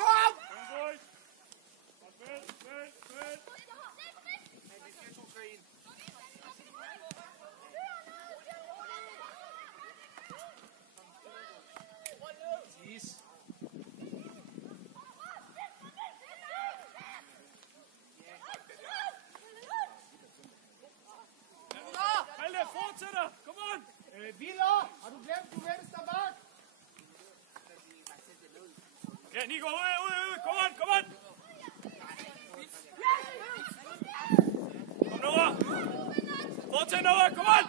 kom! Fortsætter! Kom on! Viller, har du glemt, du venstre bak? Ja, Nico, ud! Kom on! Kom Nora! Fortsæt Nora, kom on!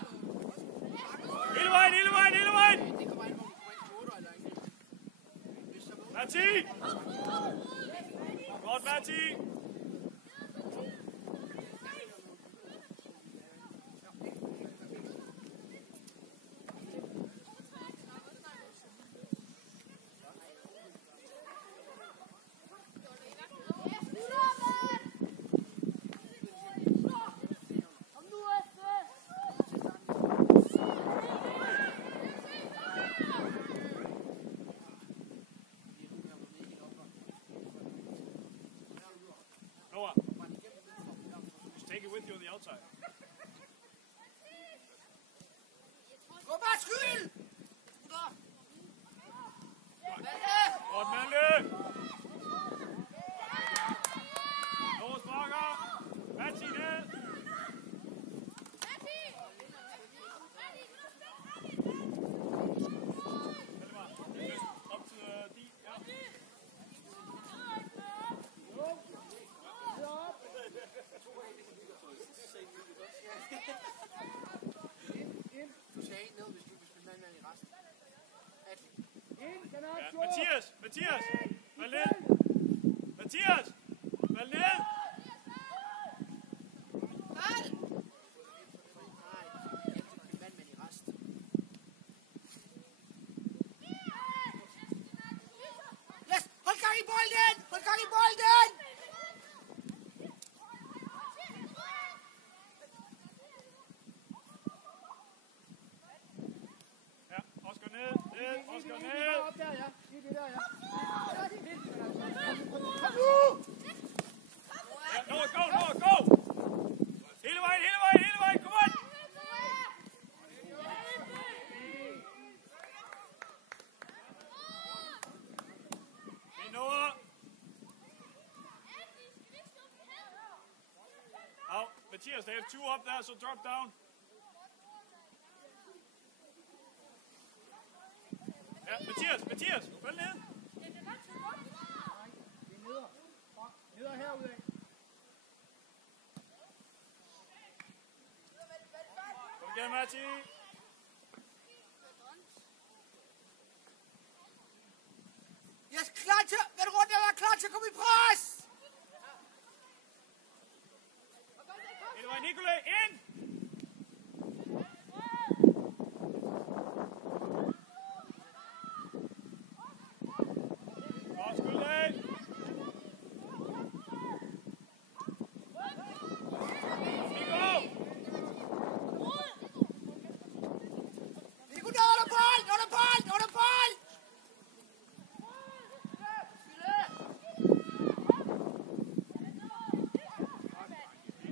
Hele vejen! Matti! Godt, Matti! Noah, just take it with you on the outside. Gå bare, skyld! Godt, Malte! Noah sparker! Matti ned! Up to the deep, yeah. Du skal ikke ned, hvis du vil spille mand i resten. Ja, Mathias! Val ned! Mathias! Val ned! Yes, hold gang i bolden! Ja, Oscar ned! Oscar ned! Op der, ja. Lige det der, ja. Kom nu! Ja, Noah, go! Hele vejen, kom on! Hey, Noah! Oh, Mathias, they have two up there, so drop down. Ja, Mathias, følg ned. Neder herudad. Kom igen, Matti. Yes, klar til, vend rundt, jeg var klar til at komme i pres! Hele vejen, Nikolaj, ind! Godt, skyld af! Nico! Nico, under bold!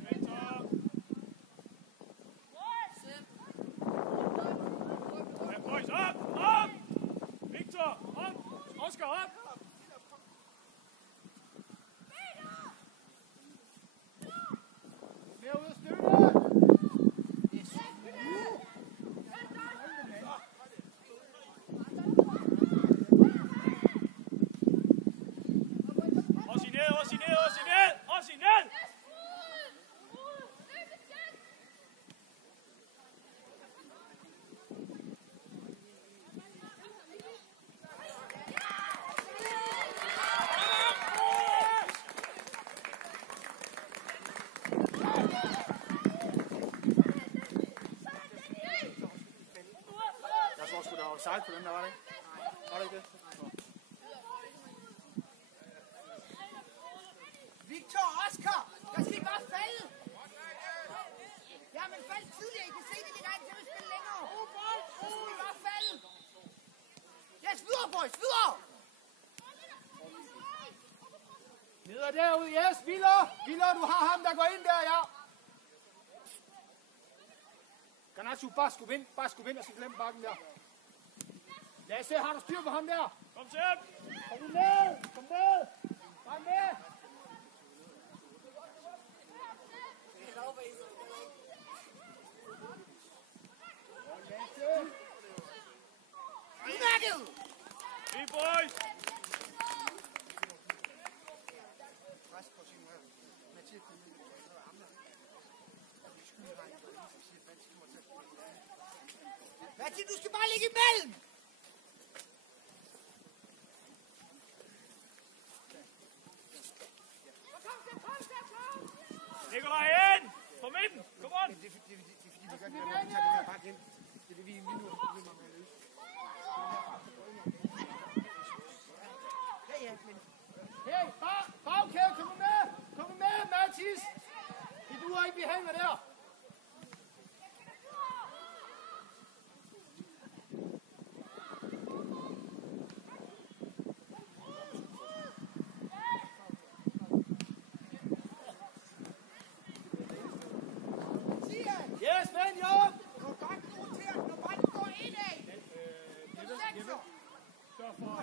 Victor! Ja, boys, op! Victor, op! Oscar, op! Mere ud at støtte! Også i ned! Jeg tror sgu, der var offside på den der, var det ikke? Var det ikke det? Victor, Oscar! Jeg skal bare falde! Ja, men fald tidligere. I kan se det, de er til at spille længere. Så skal vi bare falde! Yes, videre, boys! Videre! Videre derud, yes, Viller, du har ham, der går ind der, ja. Garnacho, bare skub ind, og så glem bakken der. Lasse, har du styr på ham der? Kom til ham! Kom nu med, kom med. Bare med. Udmærket! Hey boys! Matti, du skal bare ligge imellem! Nikolaj ind! På midten! Kom on! Det er fordi, vi gør det, vi tager det der bakke ind. Det er det, vi lige nu har problemer med at løse. Hey, bagkæde, kom nu med, Mathis! Det duer ikke, vi hænger der. Yes, men jo! Du kan godt rotere, når bare du går indad!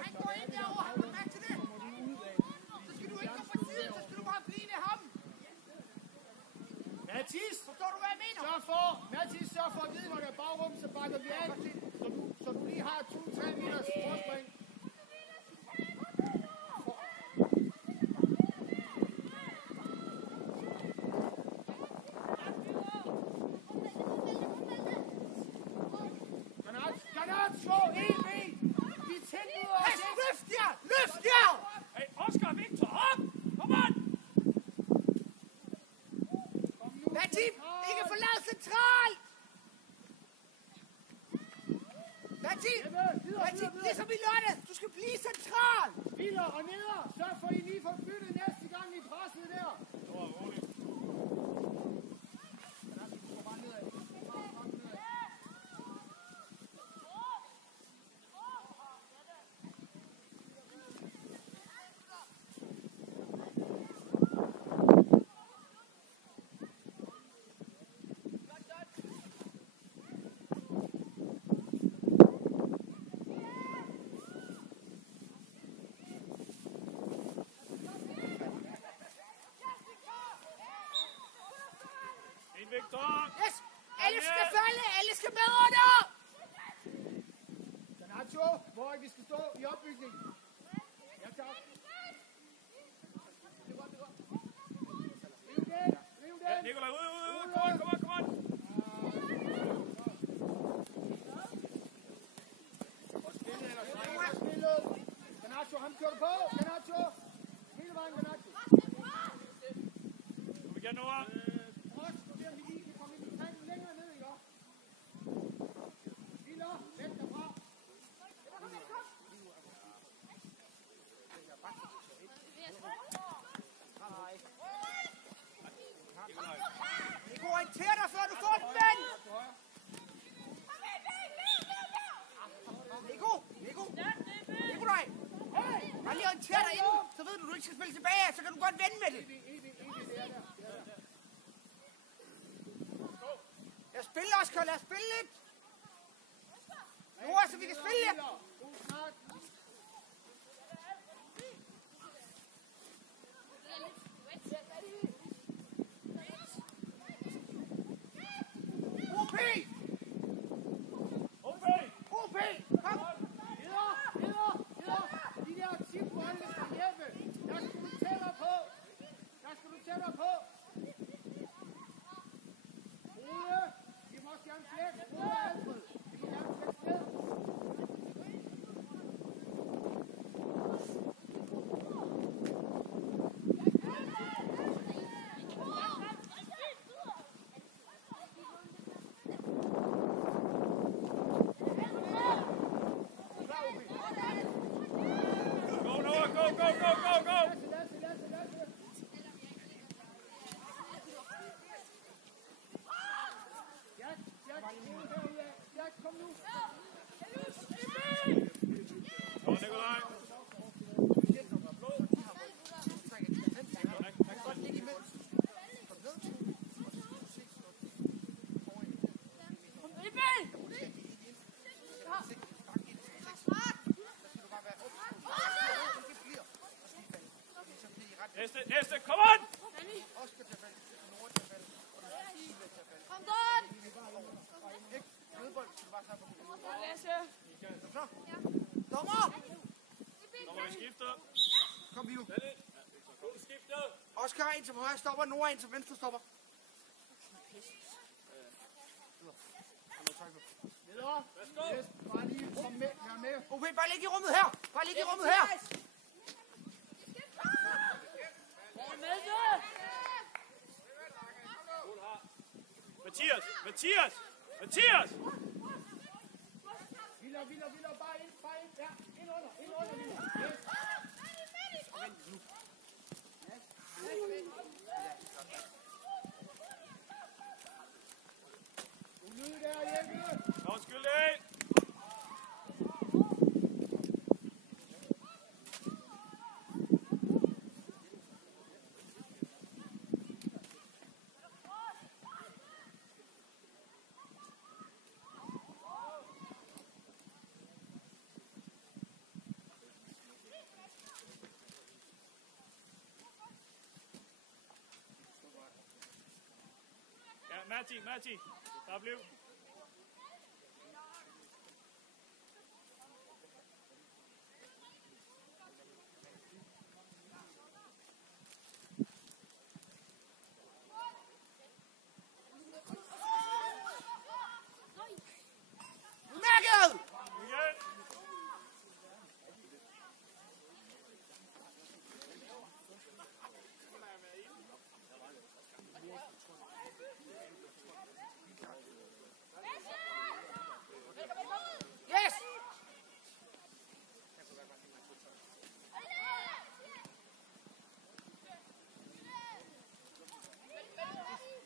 Han går ind derovre, har du mærke til det? Så skal du ikke gå på siden, så skal du bare blive ved ham! Mathis! Forstår du, hvad jeg mener? Sørg for at vide, når der er bagrum, så bakker vi af, så du lige har 2-3 meters forspring. Garnacho, en ben! De tilbyder os ikke! Løft jer! Hey, Oscar og Victor, op! Kom on! Matti, ikke forlad centralt! Matti, ligesom i lørdag, du skal blive central! Biler og neder! Sørg for, at I lige får flyttet næste gang I presset der! Ind, Victor! Yes! Alle skal falde, alle skal med under! Garnacho, hvor er vi skal stå i opbygningen? Ja, tak. Riv Ja, den! Nikolaj, ud! Kom on! Spillet! Garnacho, ham kører du på! Garnacho! Hele vejen, Garnacho! Kom igen, Noah! Også, så bliver vi lige komme i tanken længere ned, ikke? Biler, væk derfra! Nico, orienter dig, før du får den ven! Nikolaj! Bare lige orienter dig inden, så ved du ikke skal spille tilbage, så kan du godt vende med det. Lad os spille, Oscar, lad os spille lidt! Nu, så vi kan spille lidt! OP! OP! Kom! Videre! De der 10 bolde skal hjælpe! Der skal du tættere på! Rode! Vi må også gerne flække! Rode og Alfred! Vi må gerne flække ned! Go, Noah, go! Kom nu! Kom, Nikolaj! Næste, kom on! Oscar til fald. Kom godt! Ikke nødbold, du bare tager på hovedet. Lasse! Så. Dommer! Dommer, vi skifter. Kom, Vilo. God skifter. Oscar ind til højre stopper, Nora ind til venstre stopper. Leder. Yes, bare lige kom med. Vær med. Okay, bare ligge i rummet her. Bare ligge i rummet her. Mathias! Viller, bare ind. Ja, ind under, Viller. Yes. Ude der, Jeppe. Undskyld dig! Ja, Matti, der blev. Udmærket! Igen. Yes!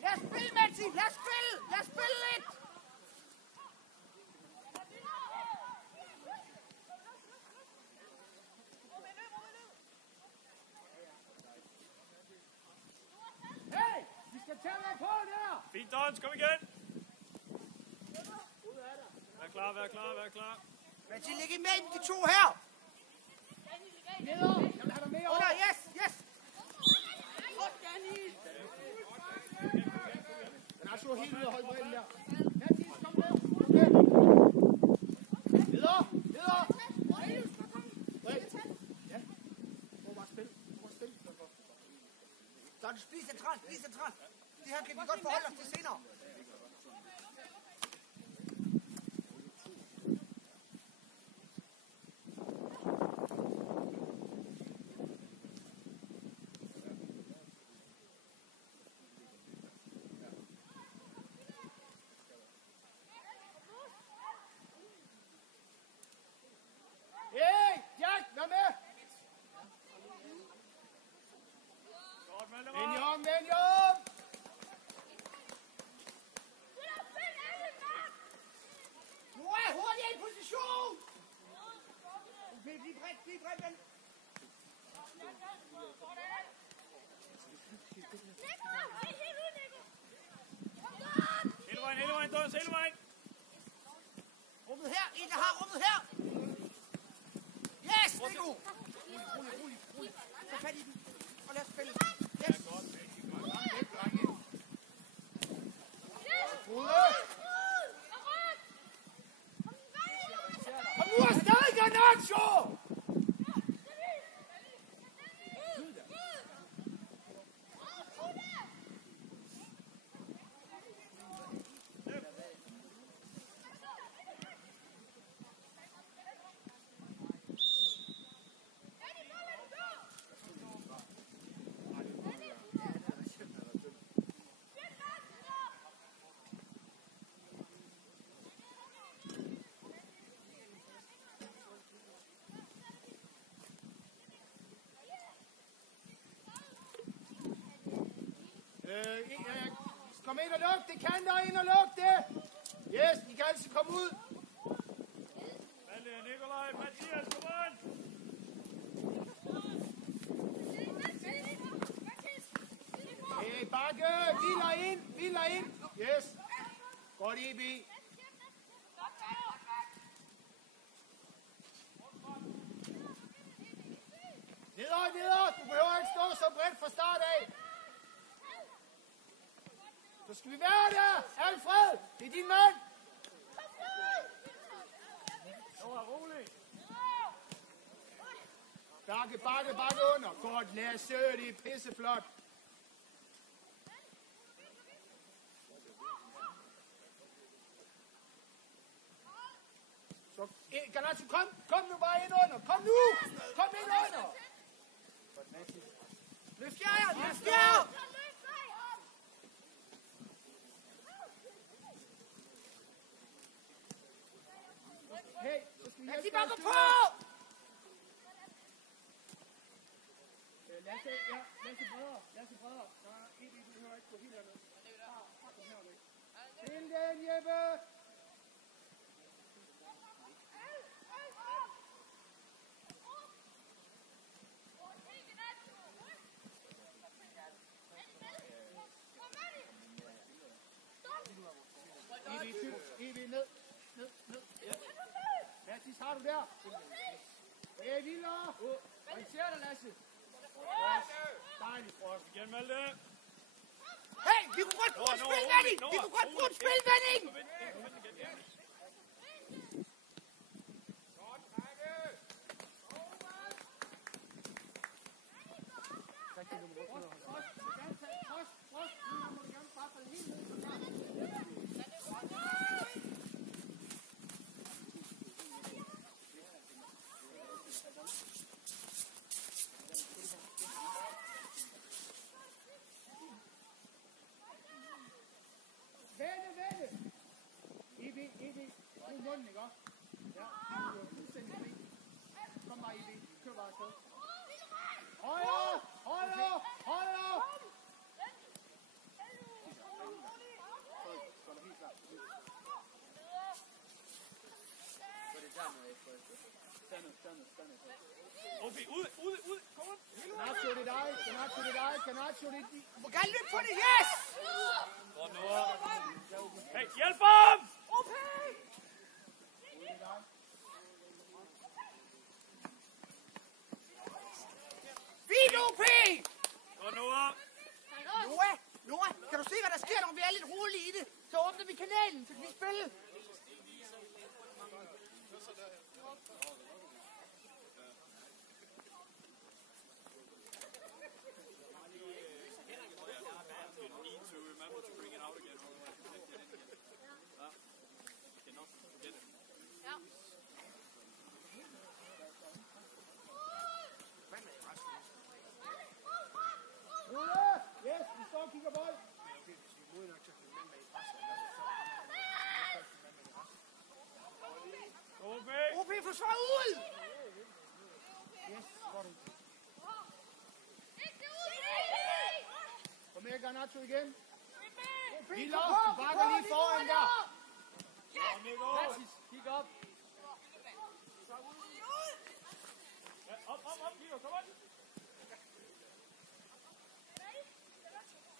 Lad os spille, Matti! Lad os spille lidt! Hey, vi skal tage dig på der. Fint, Dons, kom igen. Vær klar. Matti, ligge imellem de to her! Leder, jeg vil have dig med over. Under, yes! Den er så helt ude af højbredden der. Mathis, kom med. Leder. Ja. Prøv bare at spille. Så er du spil centralt. Det her kan vi godt forholde os til senere. Hey, Jack, vær med. Godt, Mallerup. Vend jer om. Nora, hurtigt i position! Okay, bliv bredt, ven. Hele vejen, Dons, hele vejen. Rummet her, en der har rummet her! Yes, Nico! Rolig. Så fat i den, og lad os spille. Yes! Kom nu afsted, Garnacho! Kom ind og luk det, kan der ind og luk det. Yes, I kan altid komme ud. Malle, Nikolaj, Mathias, kom on. Hey, Bakke, hviler ind. Yes. Godt, Ibi. Neder, du behøver ikke stå så bredt fra start af. Så skal vi være der. Alfred, det er din mand. Nora, rolig. Bakke under. Godt, Lasse, det er pisseflot. Så, Garnaccio, kom nu bare ind under. Kom nu. Kom ind under. Løft jer! Hey, så skal vi Lad os hjælpe bare gå deres på! spillere. Lasse bredere. Der er en, du behøver ikke gå helt herned. Kom herned. Til den, Jeppe! Evig, ned. Lasse, har du der? Hey, Vildere! Orienter dig, Lasse. Dejligt, Frost. Igen, Malte. Hey, vi kunne godt bruge en spilvending! Vi kunne godt bruge en spilvending! Vende! Evig. Brug munden, ikke også? Ja, du er fuldstændig fri. Kom bare, Evig. Kør bare afsted. Højre! Så er det helt klart. Stand. Obi, ud. Kom on. Garnaccio, det er dig. Garnaccio, det er dig. Du må gerne løbe på det, yes! Godt, Nora. Hey, hjælp ham! Fint, OP! Godt, Nora. Nora, kan du se, hvad der sker, når vi er lidt rolige i det? Så åbner vi kanalen, så kan vi spille. Rulle! Yes, vi står og kigger bold. Obi. OP, forsvar ud! Yes, godt. Kom her, Garnaccio igen. Vildere, du bakker lige foran der. Kom, Nico. Lassis, kig op. Ja, op, Nico, kom on.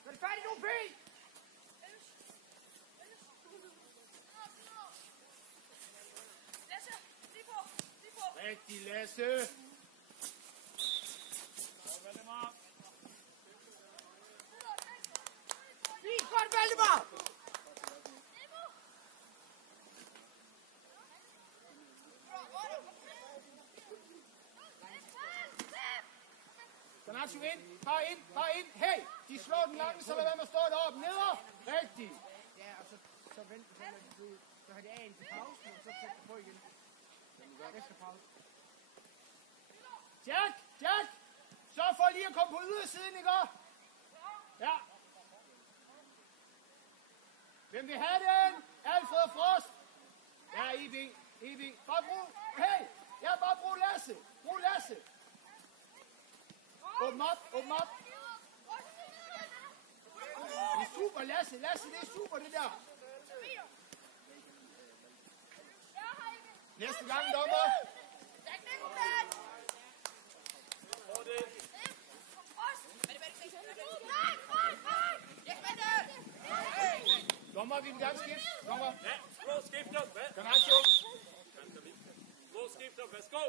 Er det færdigt, OP? Rigtig, Lasse. Godt, Valdemar. Fint, godt, Valdemar! Garnaccio ind. Bare ind. Hey, de slår den lange, så lad være med at stå deroppe. Neder. Rigtig. Ja, og så vent, så har det af til pausen, og så sætter på igen. Efter pause. Jack! Sørg for lige at komme på ydersiden, ikke? Ja. Hvem vil have den? Alfred og Frost. Ja, Evig. Bare brug. Hey, bare brug Lasse. Åbn op. Det er super, Lasse, det er super, det der. Næste gang, dommer. Hvor er det? Dommer, vi vil gerne skifte. Dommer. Ja, blå skifter. Hvad? Garnaccio. Blå skifter. Værsgo.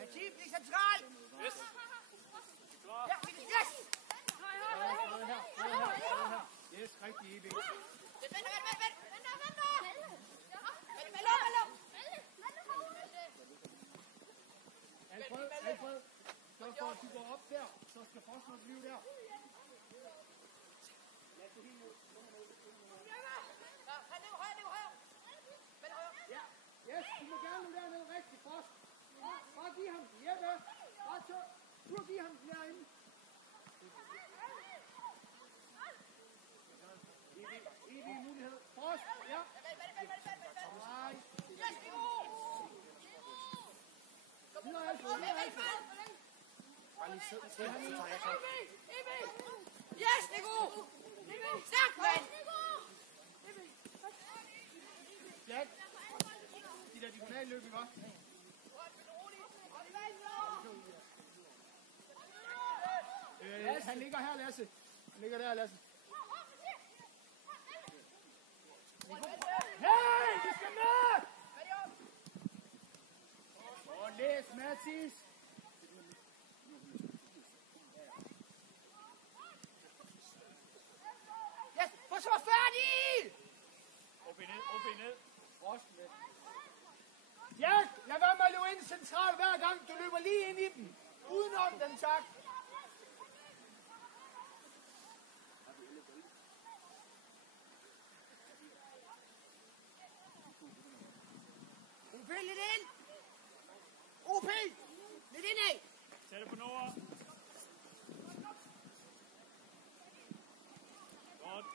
Mathias, bliv central! Yes. Klar. Ja, yes! Noget her. Yes, rigtig EB. Vent! Alfred, sørg for, at du går op der, så skal Forsvaret blive der. Ja, yes, du må gerne nu dernede rigtig frost. Bare giv ham den, Jeppe. Bare tur giv ham den derinde. Evig mulighed. Frost, ja. Nej. Videre, Alfred. Bare lige sidde, så tager jeg så. Yes, det er god! Stærkt, mand! Jack. De der diagonalløb, ikke også? Han ligger her, Lasse. Han ligger der, Lasse. Hey, du skal med! Og læs, Mathis. Yes, forsvar færdig! Op i ned. Frost med. Jack, lad være med at løbe ind centralt hver gang. Du løber lige ind i den. Udenom den, tak. OP, lidt ind! OP! Lidt indad! Tag det på Nora. Godt.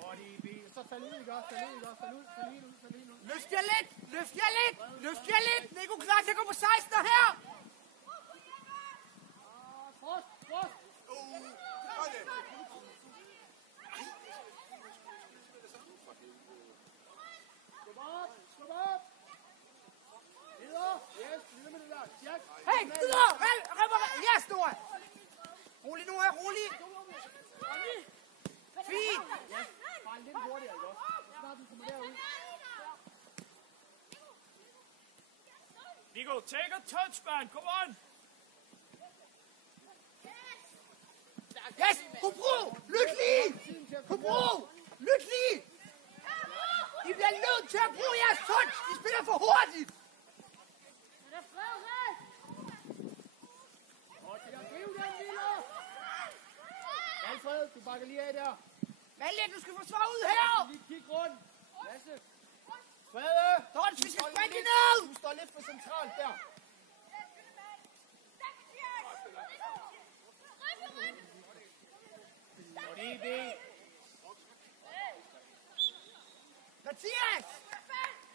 Godt, EB. Så fald ud, ikke også? Fald ud. Løft jer lidt! Nico klar til at gå på 16'er her! Frost. Skub op. Videre. Yes, videre med det der. Jack. Hey, videre! Yes, Nora! Rolig, Nora, rolig! Fint! Ja, bare lidt hurtigere, ikke også? Snart du kommer derud. Nico, take a touch, man. Come on. Yes! Hobro! Lyt lige! I bliver nødt til at bruge jeres touch! De spiller for hurtigt! Og til at drive den, Lille. Alfred, du bakker lige af der. Malte, du skal forsvare ud her! Lige kig rundt. Lasse. Frede. Dons, vi skal sprinte ned! Du står lidt for centralt der. Og EB. Mathias!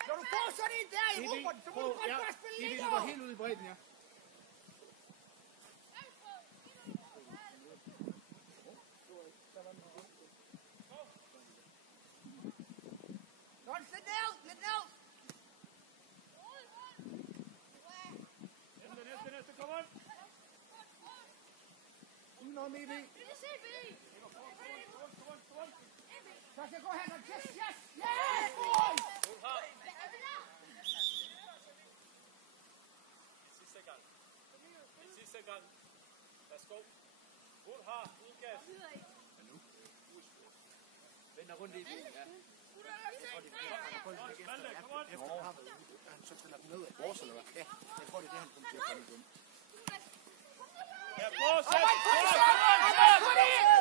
Når du får sådan en der i Robert, så må du godt bare spille EB, du længere! går helt ud i bredden, ja. Dons, lidt ned! Næste, come on. Udenom EB. Så skal jeg gå her, yes, boys! Sidste gang. Værsgo. Ud her. Gas. Vend dig rundt EB, ja. Malte, come on. Efter han så spiller den ned af vores, eller hvad? Ja, jeg tror, det er det, han kommer til at komme igen. Ja, fortsæt.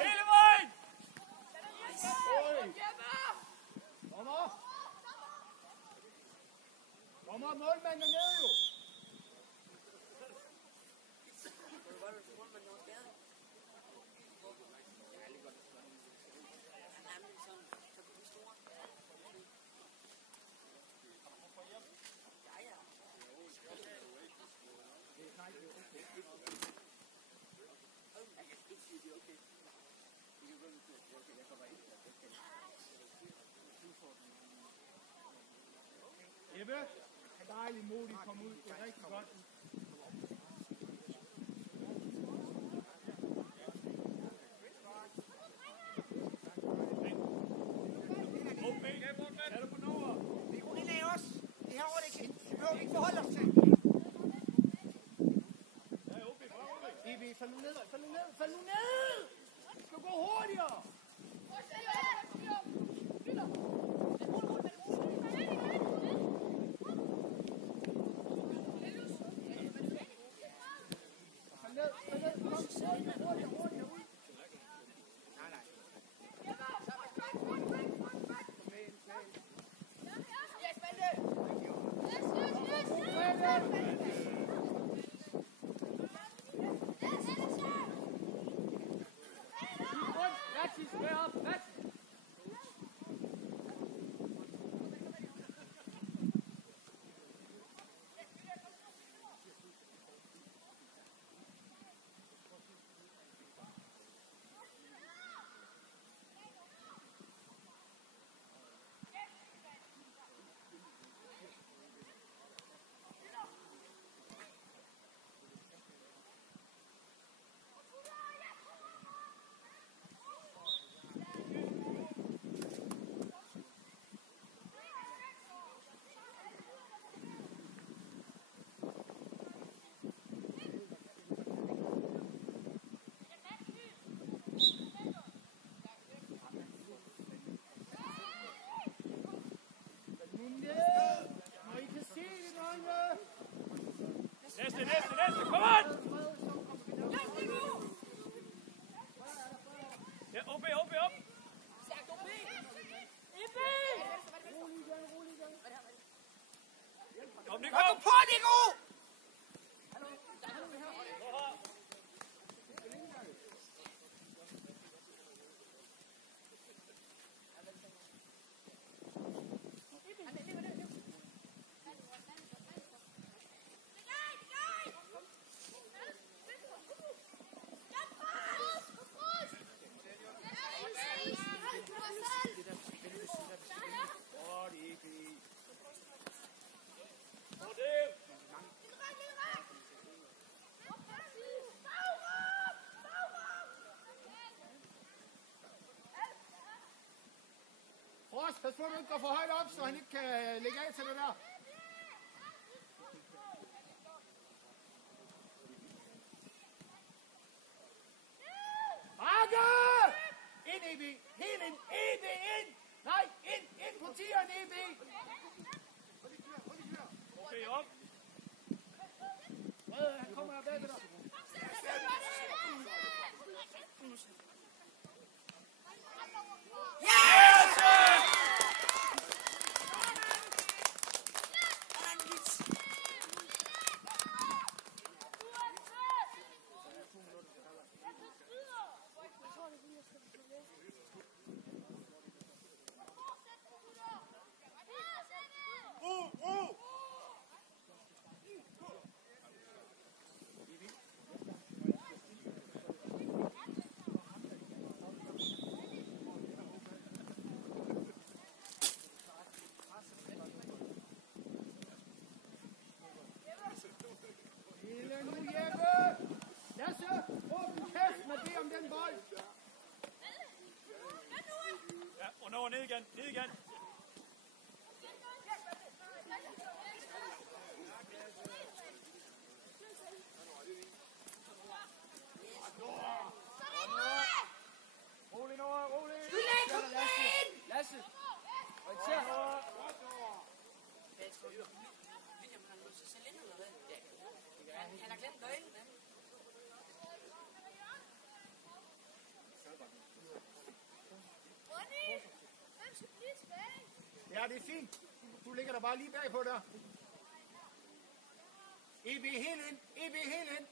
Hele vejen. Kommer målmanden ned, jo. Jeppe, dejligt modigt kom ud. Det er rigtig godt. OP. Tag det på Nora. Kom, Nico! Kom på, Nico! Frost, pas på, du ikke går for højt op, så han ikke kan lægge af til det der. Bakke! Ind, EB! Helt ind! EB ind! Nej, ind på tieren, EB! Okay, op! Han kommer bag ved dig. Ja, og over ned igen, ned igen. Rolig, Nora, rolig. Du lægger den ind! Lasse. Orienter. Han har glemt nøglen. Ja, det er fint. Du ligger der bare lige bagpå der. EB helt ind. EB helt ind.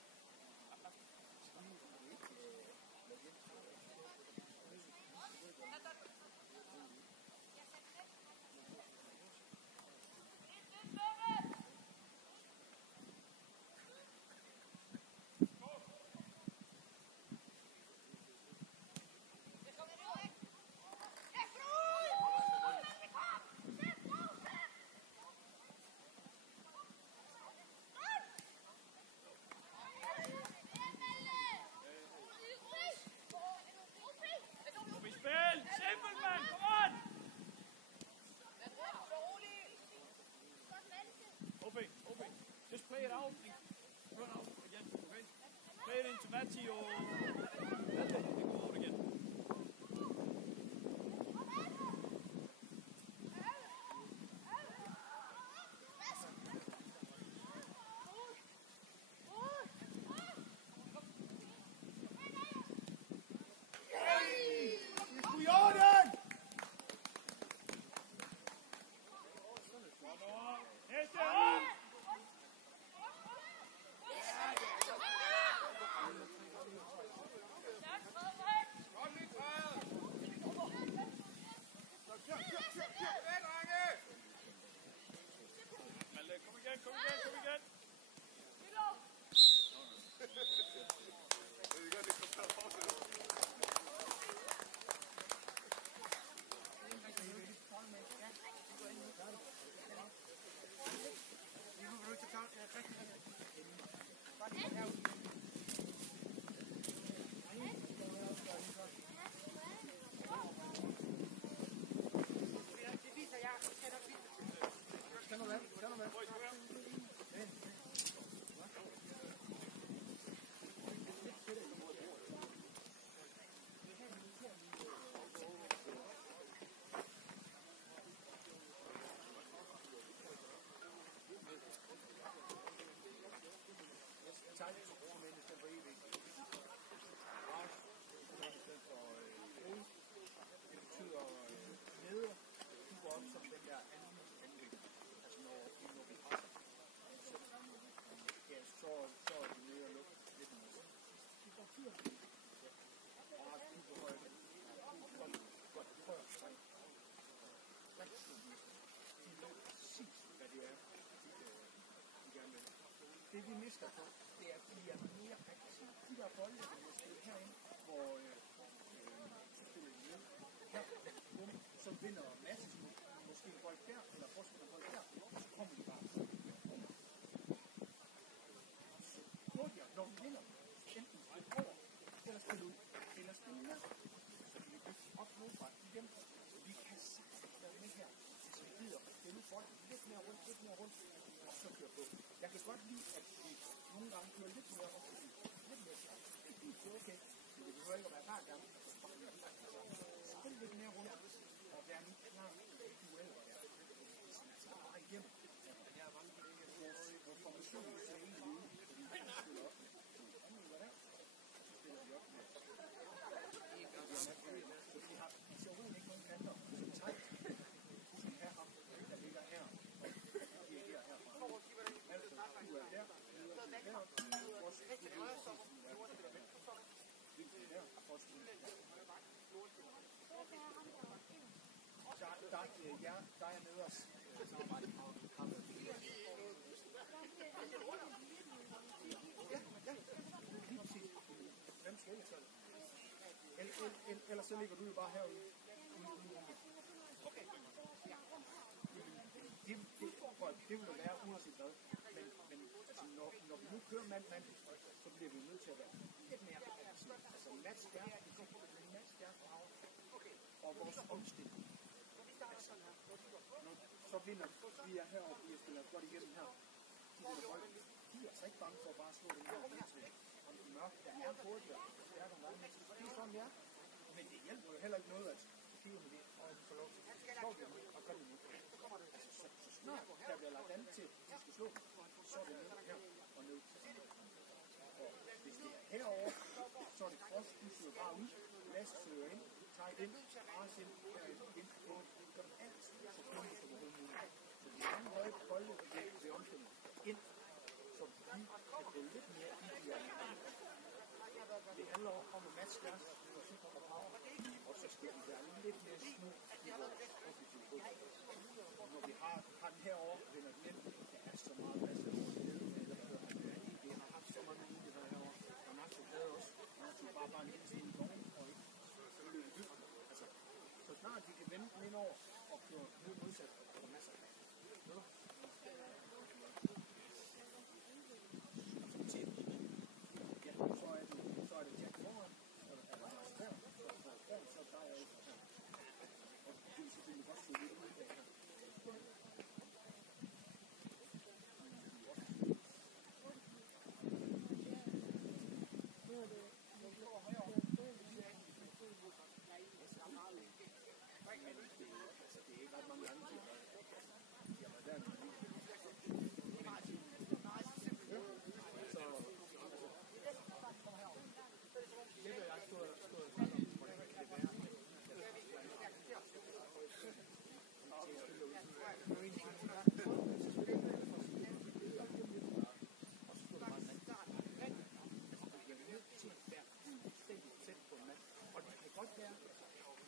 betyder det. Og du på højre igen. Godt, prøv at trække. De ved præcis, hvad det er, de gerne vil. Det vi mister på, det er, at de er mere aktive. De der bolde, der bliver spillet herinde, hvor så spiller de hjem. Her, så vinder Mads måske en bold der, eller Forskel en bold der, så kommer de bare. Så hurtigere, når vi vinder, enten spille over, eller spille ud, eller spille ned. Så kan vi bygge op modfra igen. Vi kan sagtens være med her, hvis vi gider at spille bolden lidt mere rundt, og så køre på. Jeg kan godt lide, at vi nogle gange kører lidt mere op til lidt mere klart. Det er okay, men det behøver ikke at være hver gang. Spil lidt mere rundt, og vær nu klar til dueller der. Så bare igennem. Vores formation ser egentlig ud, fordi vi spiller op med hvad der, så spiller vi op med. Så vi har overhovedet ikke nogen kanter, som træk, som her ham, der ligger her, og dirigerer herfra. Altså, du er der, videre til der, vores der er nede os samarbejde har været fint. Ja, lige præcis. Hvem skal ellers gøre det? Ellers så ligger du jo bare herude. Okay. Ja. Det vil jo være uanset hvad. Men altså, når vi nu kører mand, så bliver vi nødt til at være lidt mere aktive. Altså Mats Gert farver og vores omstilling. Så vinder vi er heroppe, vi spiller godt igennem her. De er altså ikke bange for at bare slå den her til. Om den mørke, der er hurtigere, stærkere end andre. Det er sådan, ja. Men det hjælper jo heller ikke noget, at pigerne det, og de får lov til at slå dem og gøre det nu. Så snart der bliver lagt an til, at de skal slå, så er det ned her og ned. Og hvis det er herovre, så er det Frost, du søger bare ud, Last søger ind, tager ind, Ars ind, ind på, gør dem alt, så kommer du som overhovedet muligt. Så de mange høje bolde, vi omstiller ind, så vi kan gå lidt mere i de her. Det handler om at matche deres musik og power, og så skal vi være lidt mere snu i vores offensive fod. Når vi har den herovre, vinder den ind, der er så meget plads til vores nede. Vi har haft så mange muligheder herovre, og Nacho havde også. Nacho bare en lille time i gården, og ikke løbe dybt. Altså, så snart vi kan vende den ind over og køre mod modsat, er der masser af plads. Så er det Jack foran, og der er Lars der, og så drejer jeg ikke her. Og det vil selvfølgelig godt se lidt ud af her. Det er ikke ret mange gange, de har været der. Lidt af jeg stod og snakke om, hvordan kan det være,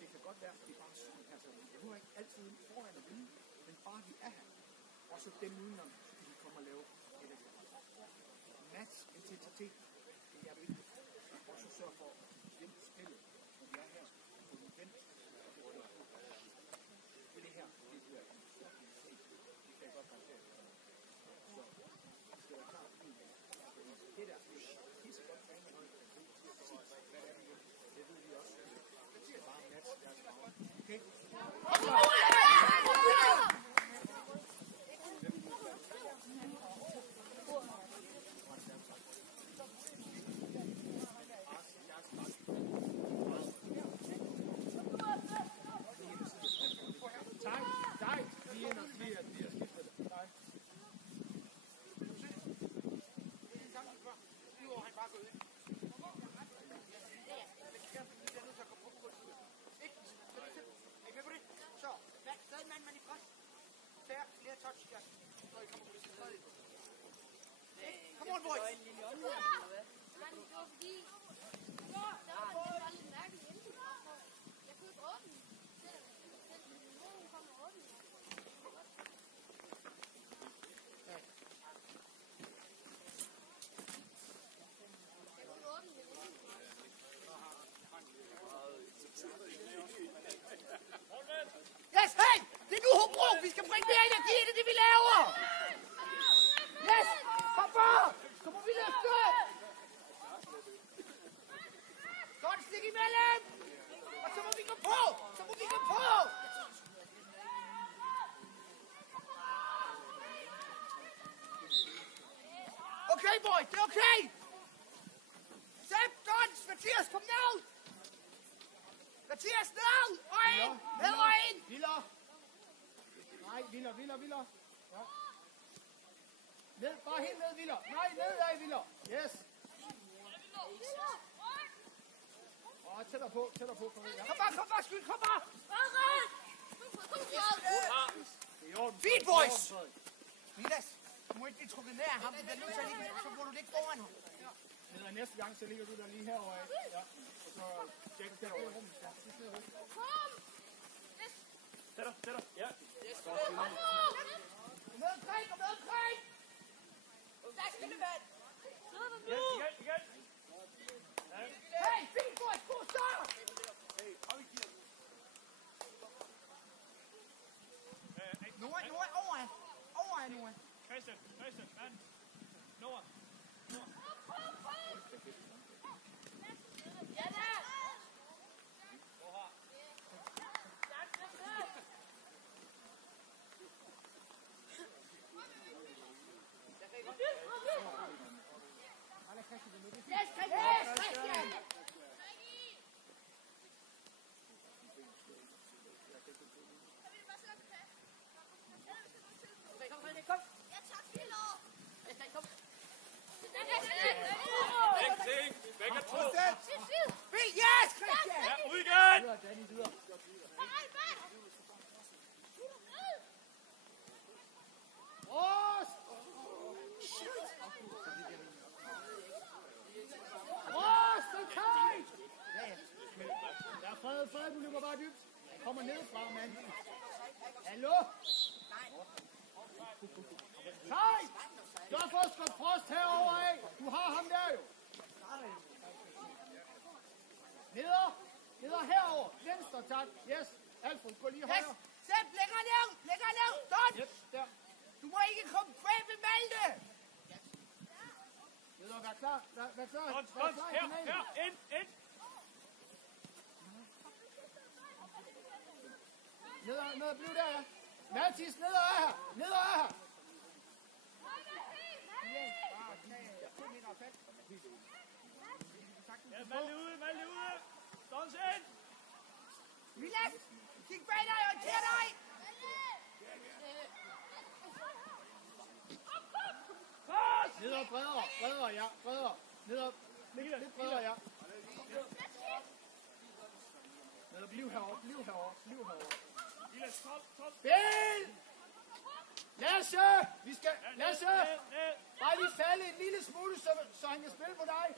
det kan godt være, at det er bare sådan, altså, vi behøver ikke altid foran og vinde, men bare vi er her, og så dem udenom, så kan vi komme og lave et af det. Mats intensitet, det er vigtigt. Og så sørge for at vente spillet, når vi er her, så vi venter. Det her, det bliver intensitet. Det kan jeg godt komme til. Så det skal være klart fint. Det der, det er pisse godt trænet højt. Hvad er det, det ved vi også. Det er bare Mats, der er meget. Okay? Come on, boys! Yes, hey! Det er nu Hobro! Vi skal bringe mere energi ind i det, vi laver! Yes! Kom bare! Så må vi løfte! Godt stik imellem! Og så må vi gå på! Så må vi gå på! Okay, boys! Det er okay! Sepp, Dons, Mathias, kom ned! Mathias, ned! Og ind! Ned og ind! Viller. Nej, Viller. Ja. Ned, bare helt ned, Viller. Nej, nedad, Viller. Yes. Tættere på. Kom her. Kom bare, skyld, kom bare! Det er i orden. Fint, boys! Milas, du må ikke blive trukket ned af ham. Det er nødt til at ligge, så må du ligge foran ham. Eller næste gang, så ligger du der lige herovre. Ja. Og så Jack derovre. Tættere. Ja. Kom med omkring! Igen. Hey, fint, boys! God start! Noah, over Noah. Christian, mand. Noah. Yes, Christian! Kom. Begge to. Yes, Christian! Ja, ud igen. Okay! Der er fred, du løber bare dybt. Kommer nedefra, mand. Hallo? Nej! Sørg for at skubbe Frost herovre af. Du har ham der jo. Neder herover. Venstre, tak. Yes. Alfred, gå lige Yes, højre. Sepp, længere ned! Don! Yep, der. Du må ikke komme bag ved Malte! Neder, vær klar. Vær klar. Dons, Vær klar i finalen. her. Ind. Neder, bliv der, ja. Mathis, neder er her. Ja, Malte ude. Dons ind. Milas, kig bag dig og orienter dig! Neder, bredere, ja. Neder, lidt bredere, ja. Neder, bliv herovre. Milas, top. Bill! Lasse! Lasse! Bare lige falde en lille smule, så han kan spille på dig.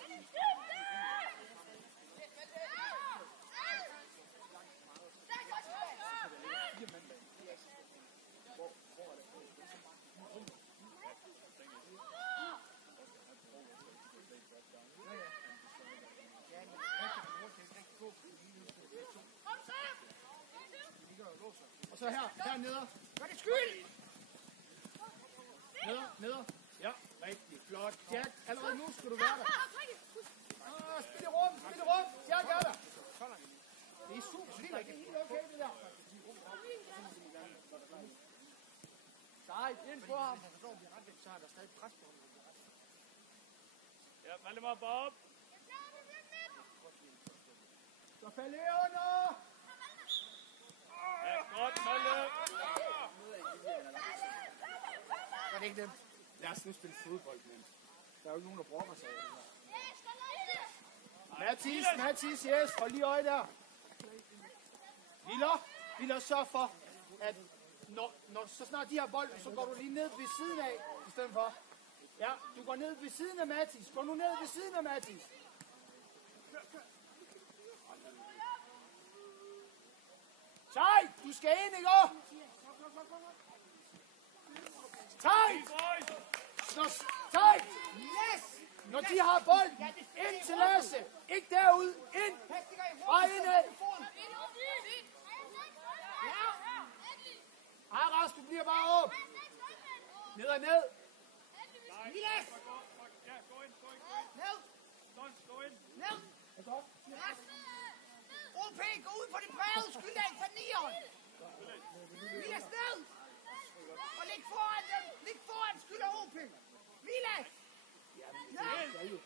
Og så hernede. Gør det skyld! Neder. Ja, rigtig flot. Jack, allerede nu skal du være der. Spil i rum. Jack er der. Det er super. Det er helt okay, det der. Sejt, ind på ham. Så er der stadig pres på ham. Ja, Valdemar, Bob. Så fald under. Ja, godt, Malte. Var det ikke nemt? Lad os nu spille fodbold, mand. Der er jo ikke nogen, der brokker sig over det her. Mathis, yes. Hold lige øje der. Viller, sørg for, at når så snart de har bolden, så går du lige ned ved siden af, i stedet for. Ja, du går ned ved siden af Mathis. Gå nu ned ved siden af Mathis. skal ind, ikke? Tight! Tight! Når de har bolden, ind til Lasse. Ikke derud. Ind. Og indad. Aras, du bliver bare op. Ned og ned. Vilas! Ja, gå ind. Ned! Gå ind. Ned! OP, gå ud på det brede skyldag for 9'eren. Vilas ned! Og læg foran dem. Læg foran skylder OP. Vilas! Ned!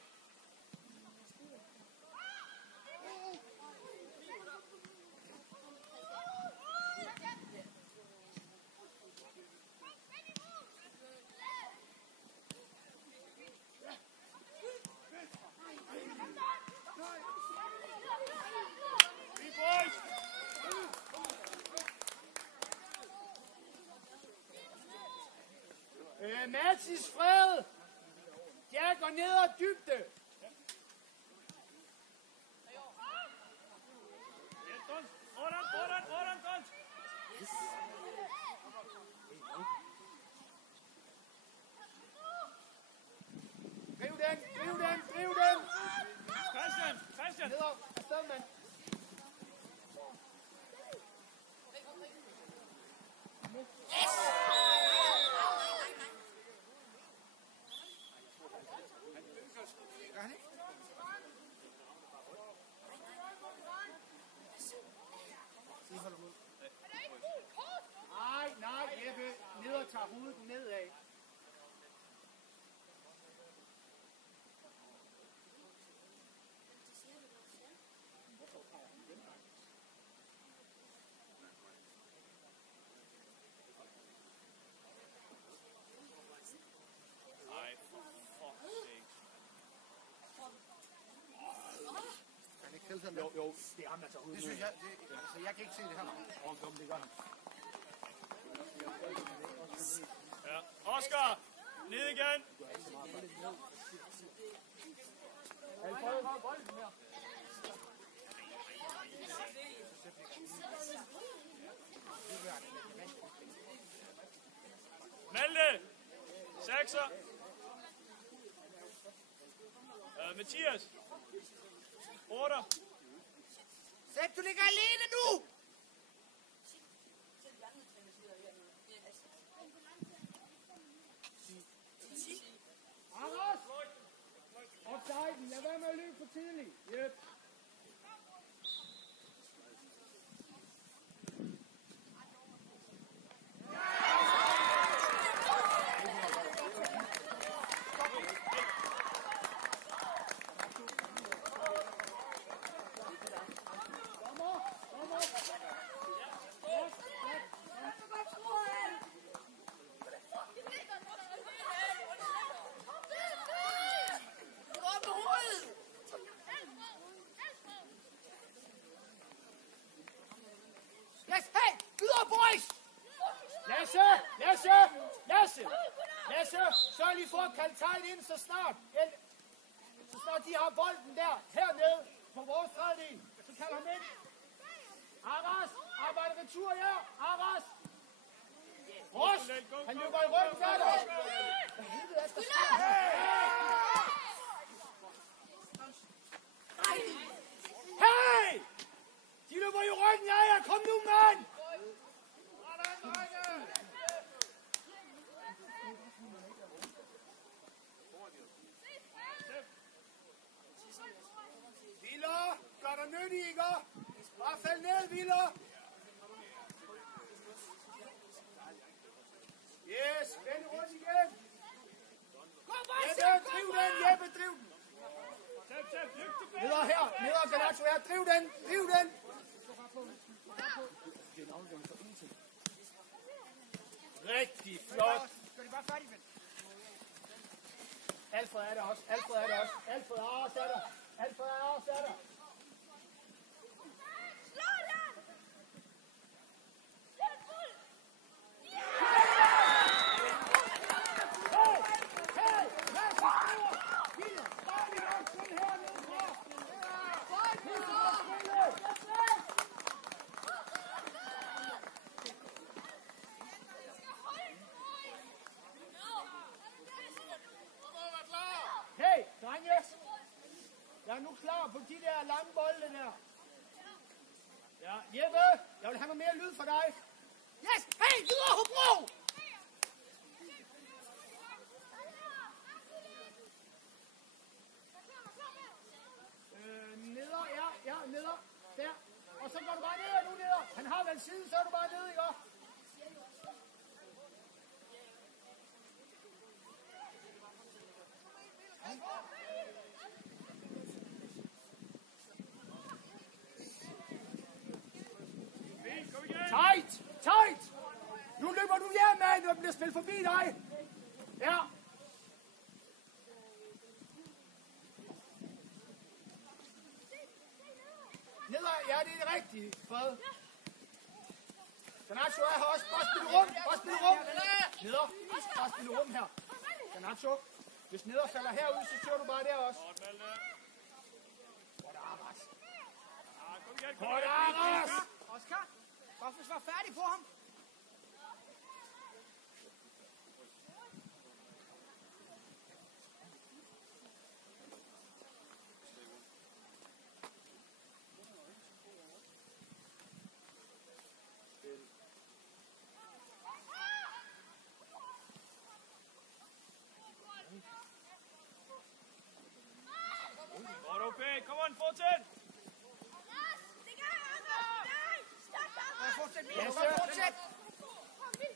Matsis Fred. Jeg går ned og dybde. Oran, Dons. Driv den. Christian. Ned og afsted, mand. Nej, Jeppe. Ned og tager hovedet nedad. Jo, det er ham, der tager hovedet. Det synes jeg, altså jeg kan ikke se det her. Det gør han. Ja. Oscar, ned igen. Alfred, hold bolden her. Malte. 6'er. Mathias. 8'er. Sæt, du ligger alene nu! Aras! Offside, lad være med at løbe for tidligt. Yep. Lasse, sørg lige for at kalde tegn ind så snart de har bolden der, hernede på vores tredjedel. Så kalder ham ind. Aras, arbejde retur, ja. Aras. Ros, han løber i ryggen af dig. Hvad helvede er der sker? Hey! De løber i ryggen af jer. Kom nu, mand! Viller, gør dig nyttig, ikke? Bare fald ned, Viller. Yes, vend rundt igen. Jeppe, driv den, Jeppe, driv den. Neder her, neder Galato her, driv den, driv den. Rigtig flot. Alfred er der også, Alfred er der også. Alfred Aras er der. Alfred Aras er der. klar på de der lange bolde der. Ja, Jeppe, jeg vil have noget mere lyd fra dig. Yes! Hey, videre, Hobro! Neder, ja, neder. Der. Og så går du bare ned nu neder. Han har vel siden, så er du bare ned, ikke? Tight! Tight! Nu løber du hjem, mand, når den bliver spillet forbi dig. Ja. Nedad, ja, det er rigtigt, Fred. Garnacho er her også. Bare spille rum. Bare spille rum. Neder. Bare spille rum her. Garnacho. Hvis neder falder herud, så kører du bare der også. Godt Aras. Godt Aras. Oscar, bare forsvar færdig på ham. Godt, okay. Kom on, fortsæt.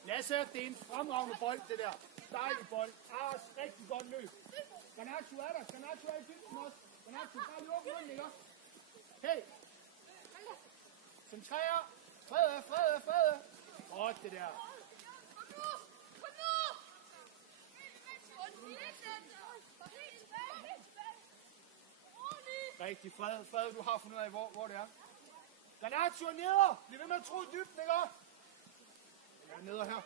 Lasse, det er en fremragende bold, det der. Dejlig bold. Aras, rigtig godt løb. Garnacho er der. Garnacho er i dybden også. Garnacho, bare lige åbne munden, ikke? Hey. Centrerer. Frede. Godt, det der. Rigtig, Frede, du har fundet ud af, hvor det er. Garnacho neder. Bliv ved med at tro i dybden, ikke? Jeg er nede her.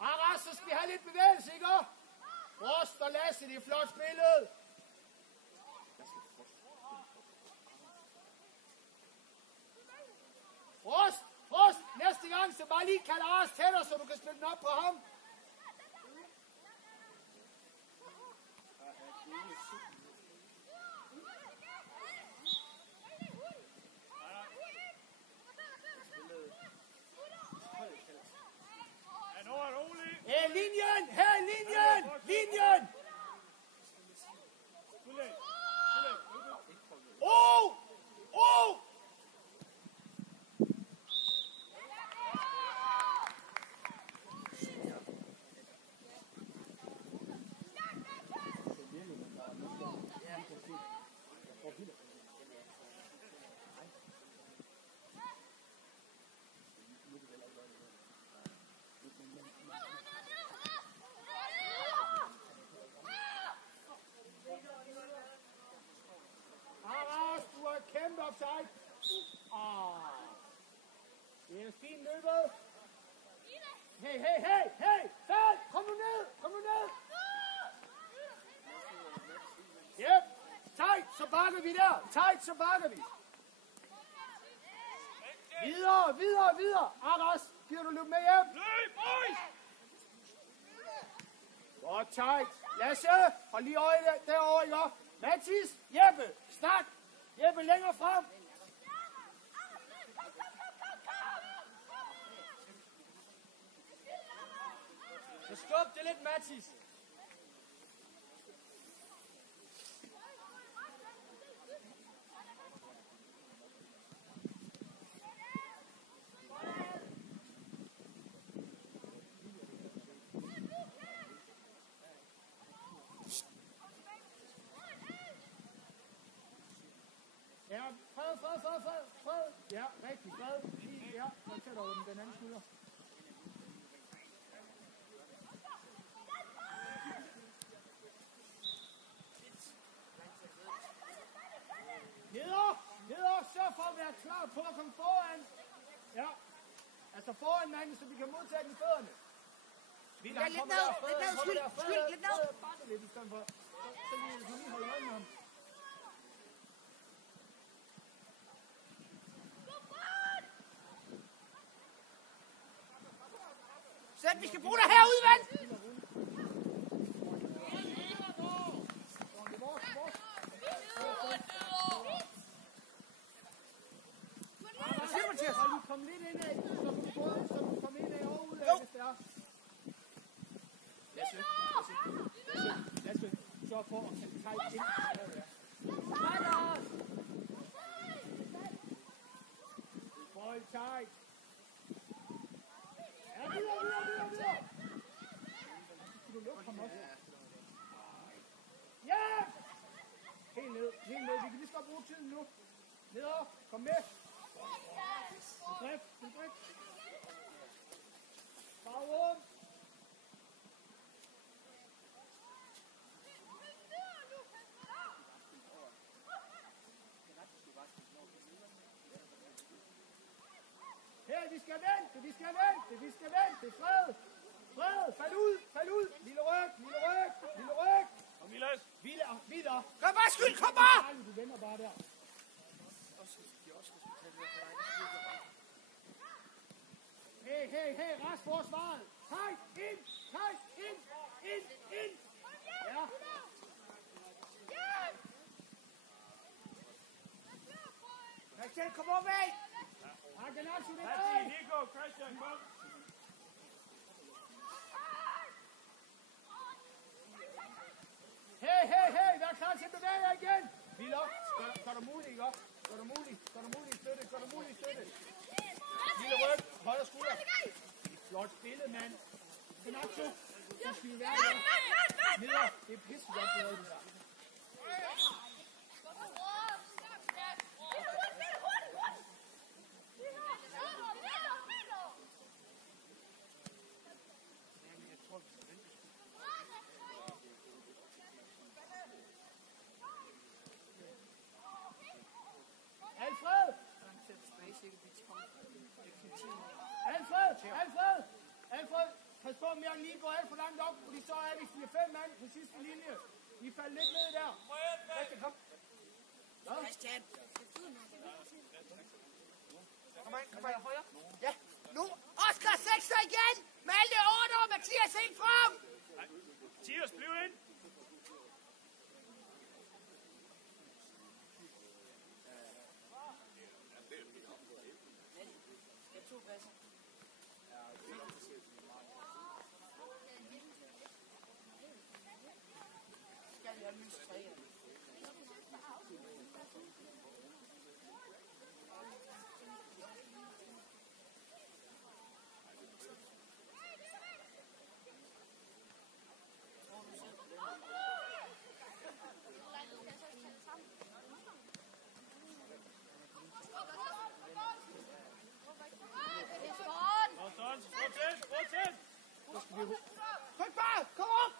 Aras, så skal vi have lidt bevægelse, ikke? Frost og Lasse, det er flot spillet. Frost, næste gang, så bare lige kald Aras tættere, så du kan spille den op på ham. Linjen! Kæmpe offside. Det er fint løbet. Hey! Fald! Kom nu ned! Yep. Tight, så bakker vi der. Videre. Aras, giver du løb med hjem? Løb, boys! Godt, tight. Lasse, hold lige øje derovre, ikke? Mathis, Jeppe, snak. Jeppe længere frem. Så skub det lidt, Mathis. Ja, fred. Ja, rigtig fred. Ja, så tæller du den anden skulder. Neder, sørg for at være klar på at komme foran. Ja, altså foran manden, så vi kan modtage den fødderne. Ja, lidt ned, skyld, lidt ned. Bakke lidt i stedet for. Så lige holde øje med ham. vi skal bruge dig herude, ven! Hvad siger du, Mathias? Har du kommet lidt ind af, så du både skal komme ind af og ud af, hvis det er? Lasse, sørg for at tage tight ind. Hold tight. Ja, videre. Skal du lukke ham også? Ja! Helt ned. Vi kan lige så godt bruge tiden nu. Nedad, kom med. Drift. Bare rundt. Her, vi skal vente. Fred, fald ud. Lille ryg. Kom, Milas. Videre. Kom bare, skyld, kom bare! Du vender bare der. Hey, rest forsvaret. Tight ind. Ja. Christian, kom op af! Ganaccio, det That's it. Here go, Christian. Kom. Hey, vær klar til at bevæge jer igen. Viller, gør dig muligt, ikke? Gør dig muligt støtte. Lille ryg, højre skulder. Flot spillet, mand. Ganaccio, så skal vi være her. Neder, det er pisse godt lavet, det der. Alfred, pas på med at lige gå alt for langt op, fordi så er vi 4-5 mand på sidste linje. I falder lidt ned der. Christian, kom. Christian. Kom her, højre. Ja, nu. Oscar 6 igen. Malte 8 og Mathias helt frem. Mathias, bliv ind. Tryk bare, kom op.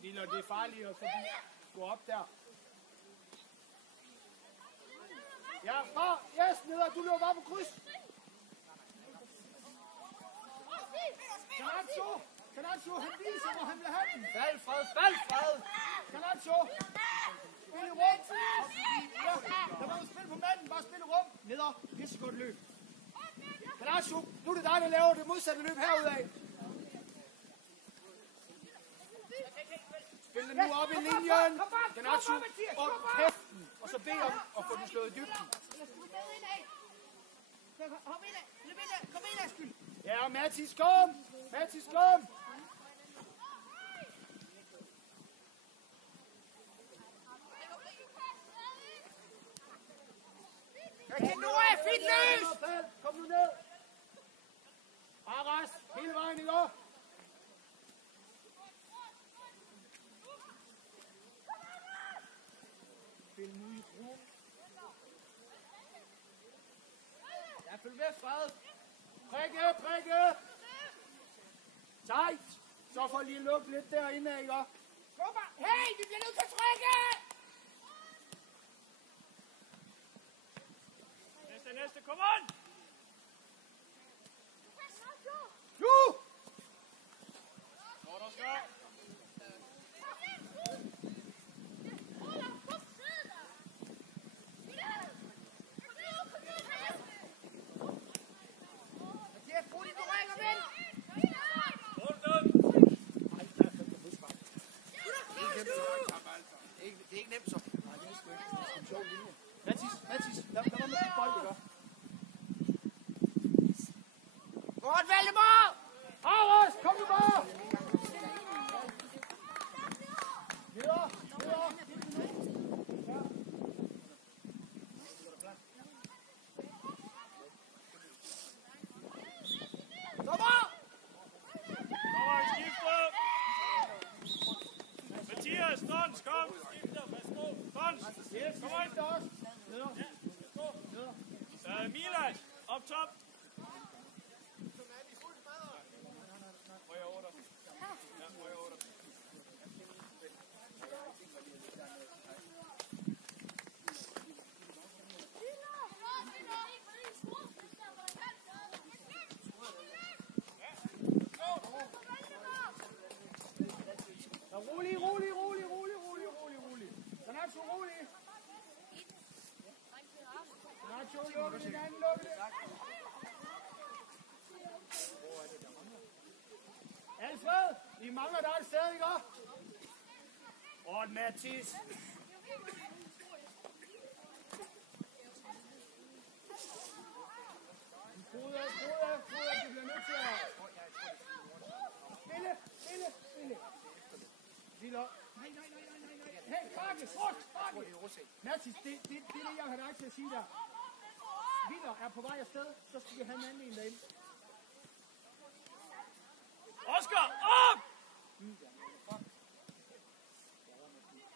Lille, det er farligt at gå op der. Ja, fra. Yes, neder. Du løber bare på kryds. Ganaccio, han viser, hvor han vil have den. Fald, Fred. Ganaccio. Spil i rum. Ja, der var jo spil på manden. Bare spil i rum. Neder. Pisse godt løb. Ganaccio, nu er det dig, der laver det modsatte løb herudaf. Spil den nu op i linjen. Ganaccio, op kæften. Og så bed om at få den slået i dybden. Kom ind, Askyld. Ja, Mathis, kom. Nu er jeg fint løs. Kom nu ned. Aras, hele vejen, ikke op? Spil nu i rum. Ja, følg med, Fred. Prikke. Tight. Så får lige lukket lidt derinde, ikke op? Hey, vi bliver nødt til at trykke. Næste, kom on! Nu! Godt, Oscar. Garnacho, lukke den anden, lukke det. Alfred, vi mangler dig et sted, ikke? Og Mathis. Frode, du bliver nødt til at... Stille. Lille. Nej. Hey, bakke. Mathis, det er det, jeg har dig til at sige der. Viller er på vej afsted, så skal vi have en anden en derinde. Oscar, op!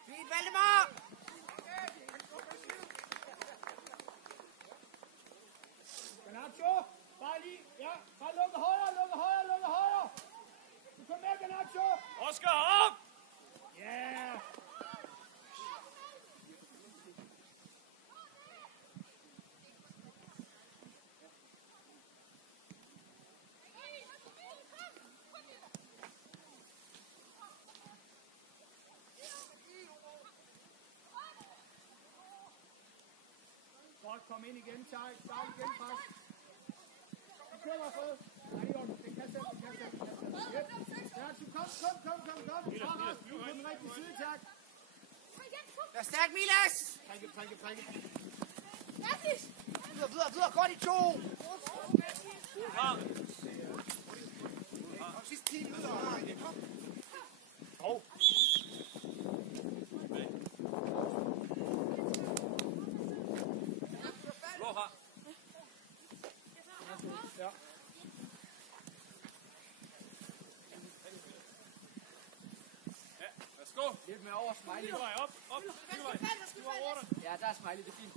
Fint, Valdemar! Garnacho, bare lige, ja, bare lukke højre. Du kommer med, Garnacho. Oscar, op! Ja. Yeah. Godt, kom ind igen, Charles. Start igen, pres. Du kører, Fred. Nej, det er ordentligt. Den kan selv. Kom. Du er på den rigtige side, tak. Vær stærk, Milas! Trække. Videre, godt i to! Kom sidste 10 minutter. Kom. Ja. Værsgo. Lidt mere over Smiley. Op. Ja, der er Smiley, det er fint.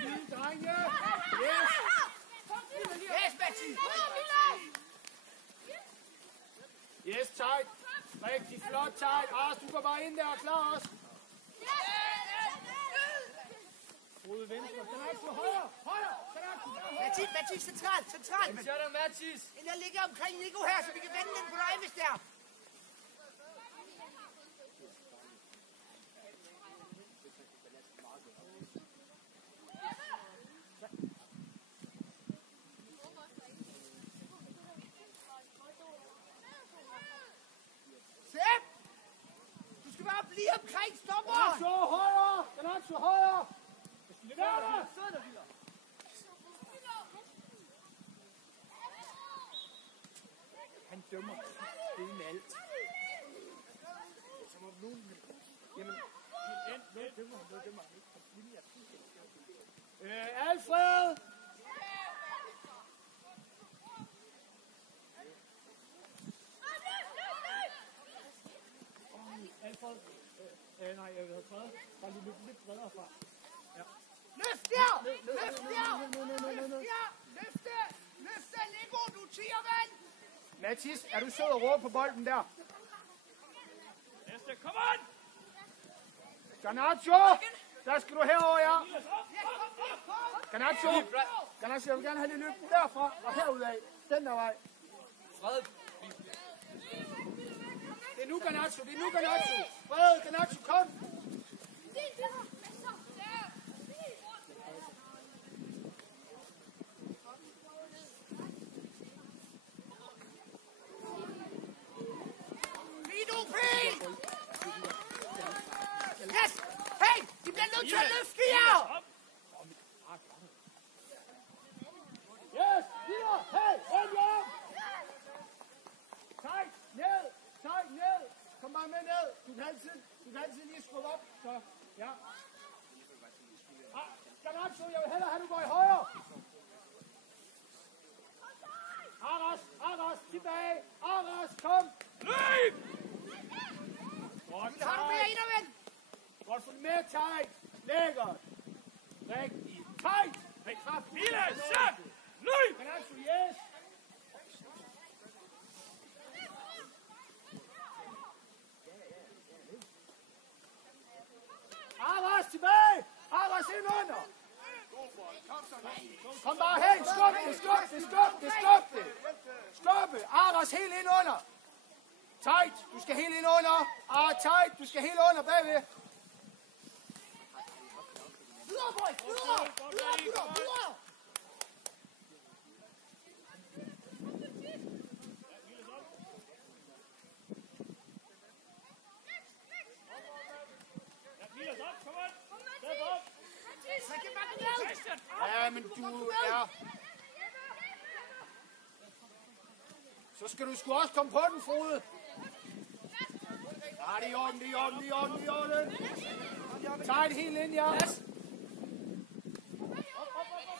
Lille drenge. Yes, Matti! Yes, tight. Rigtig flot, tight. Ars, du går bare ind der og klar os. Frode venstre. Garnacho, højre. Matti, centralt. Jamen, så er der Mathis. Den der ligger omkring Nico her, så vi kan vende den på dig, hvis det er. Sepp! Du skal bare blive omkring stopperen! Garnacho, højre. Der! Han dømmer det med alt. Som om nogen... Jamen... Noget dømmer han ikke. Alfred! Alfred. Nej, jeg vil have Fred. Bare lige løbe lidt bredere fra. Ja. Løft der! Løft der, Nico, du tiger vand! Mathis, er du sød og råbe på bolden der? Næste, kom on! Garnacho! Der skal du herover, ja. Garnacho, jeg vil gerne have lidt løb derfra og herudad. Den der vej. Fred. Det er nu, Garnacho. Fred, Garnacho, kom. Yes! Hey! I bliver nødt til at løfte jer! Yes! Videre! Hey! Hold jer op! Tight! Ned! Kom bare med ned! Du kan altid lige skubbe op. Så, ja. Garnacho, jeg vil hellere have, du går i højre. Aras, tilbage! Aras, kom! Løb! Har du mere indadvendt? Godt for mere tight. Lækkert. Rigtig tight. Med kraft. Milas, sæt! Løb! Garnacho, yes. Aras, tilbage. Aras ind under. Kom bare hen. Stop det. Aras helt ind under. Tight, du skal helt ind under. Tight, du skal helt under bagved. Videre, boys! Videre! Videre, gutter! Videre! Milas op, kom on! Step op! Man kan bakke ned! Christian, Ja, men du er... Så skal du sgu også komme på den, Frode. Ja, det er i orden, det er i orden, det er i orden, det er i orden. Tag det helt ind, ja.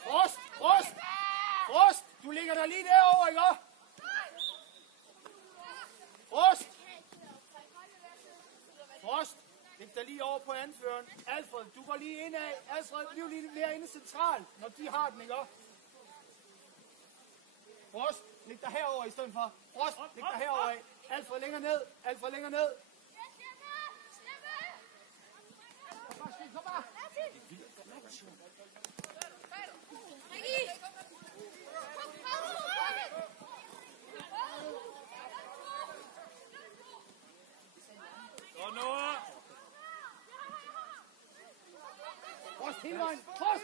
Frost, Frost! Frost, du ligger der lige derovre, ikke? Frost! Frost, læg dig lige over på anføreren. Alfred, du går lige indad. Alfred, bliv lige mere inde centralt, når de har den, ikke? Frost, læg dig herover i stedet for. Frost, læg dig herover af. Alfred længere ned. Alfred længere ned. Kom bare! Godt, Noah! Frost hele vejen. Frost!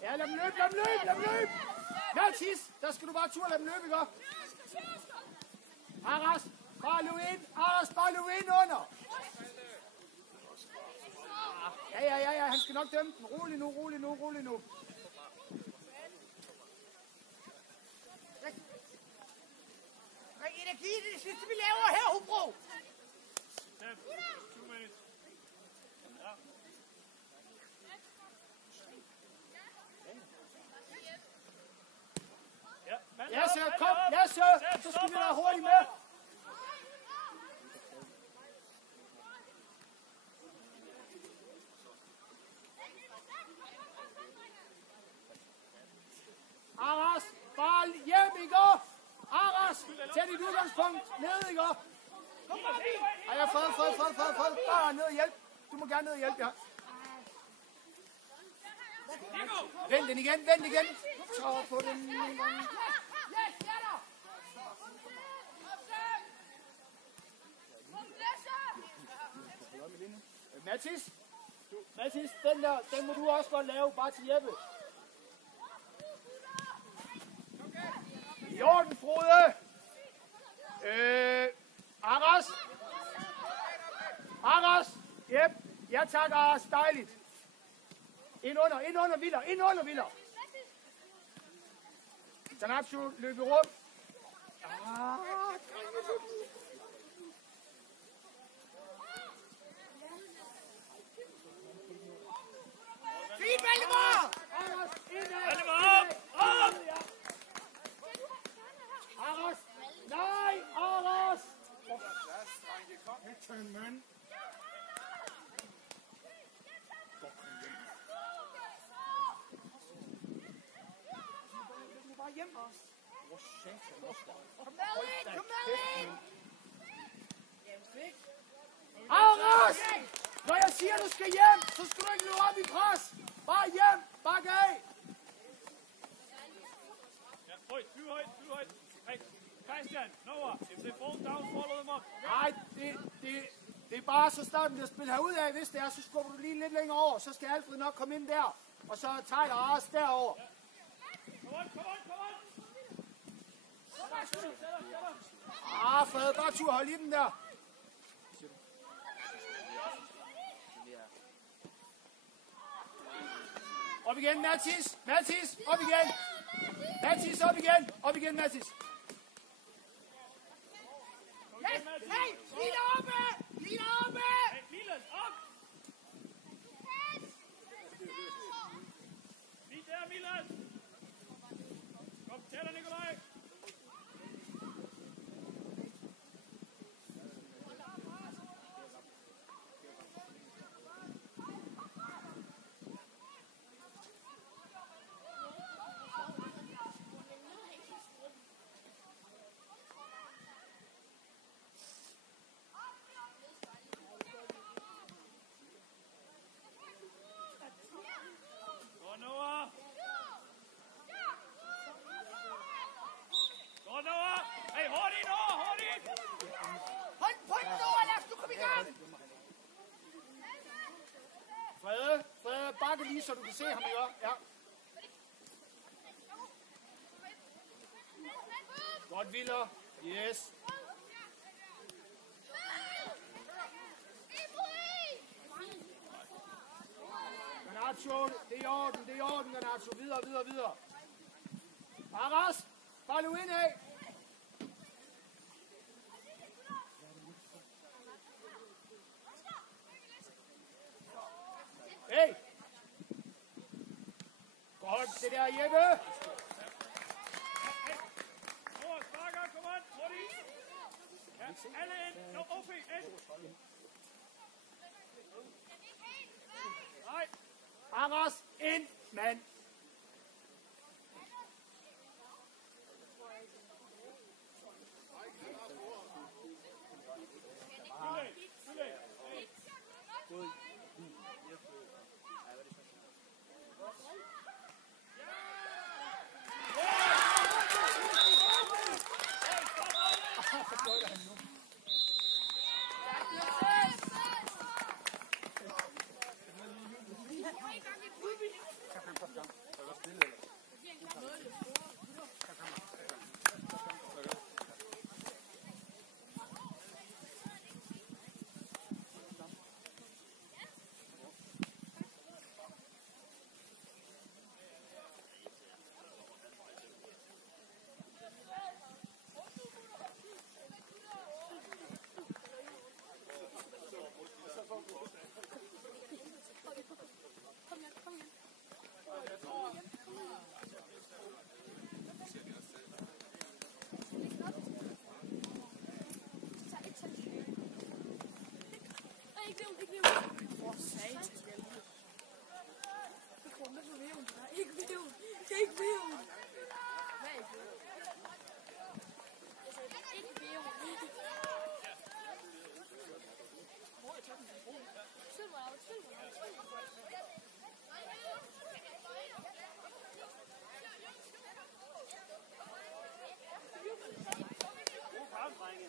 Ja, lad dem løbe, lad dem løbe, lad dem løbe. Mathis, der skal du bare turde lade dem løbe, ikke? Aras, bare løb ind. Aras, bare løb ind under. Ja, han skal nok dømme den. Rolig nu, rolig nu, rolig nu. Bring energi i det sidste, vi laver her, Hobro! Step, 2 minutes. Ja. Ja, så kom. Ja, så skal vi være hurtigt med. Aras, bare hjem, ikke? Aras, tag dit udgangspunkt ned, ikke? Kom bare, vi! Ej, jeg fred. Bare ned og hjælp. Du må gerne ned og hjælpe, ja. Vend den igen. Så på den en gang. Yes, ja da! Mathis, den må du også godt lave, bare til Jeppe. I orden, Frode. Aras. Jep. Ja tak, Aras. Dejligt. Ind under Viller. Sanatsu, løb i rum. Fint, Valdemar! Aras, indad. Valdemar, op! Aras. Nej, Aras. Return, man. Du bare hjem også. Kom med ind! Aras! Når jeg siger, du skal hjem, så skal du ikke løbe op i pres. Bare hjem, bakke af. Ja, højt, flyv højt. Hey, Christian, Noah, if they fall down, follow them up. Nej, det er bare så starten at spille herud af. Hvis det er, så skubber du lige lidt længere over. Så skal Alfred nok komme ind der. Og så Tyler Aras derover. Come on. Fred, bare tur, hold i den der. Op igen, Mathis. Op igen. Op igen, Mathis. Yes! Hey! Lige oppe! Hey, Milas, op! Lige der, Milas! Kom, tæller, Nikolaj! så du kan se ham, ikke? Ja. Godt, Viller. Yes. Garnacho, det er i orden, Garnacho. Videre. Aras, bare nu ind af. Hey! Godt, det der, Jeppe! Noah, sparker, kom on, hurtigt! Ja, alle ind, no, OP, ind! Nej! Aras, ind, mand! Too late. God kamp, drenge.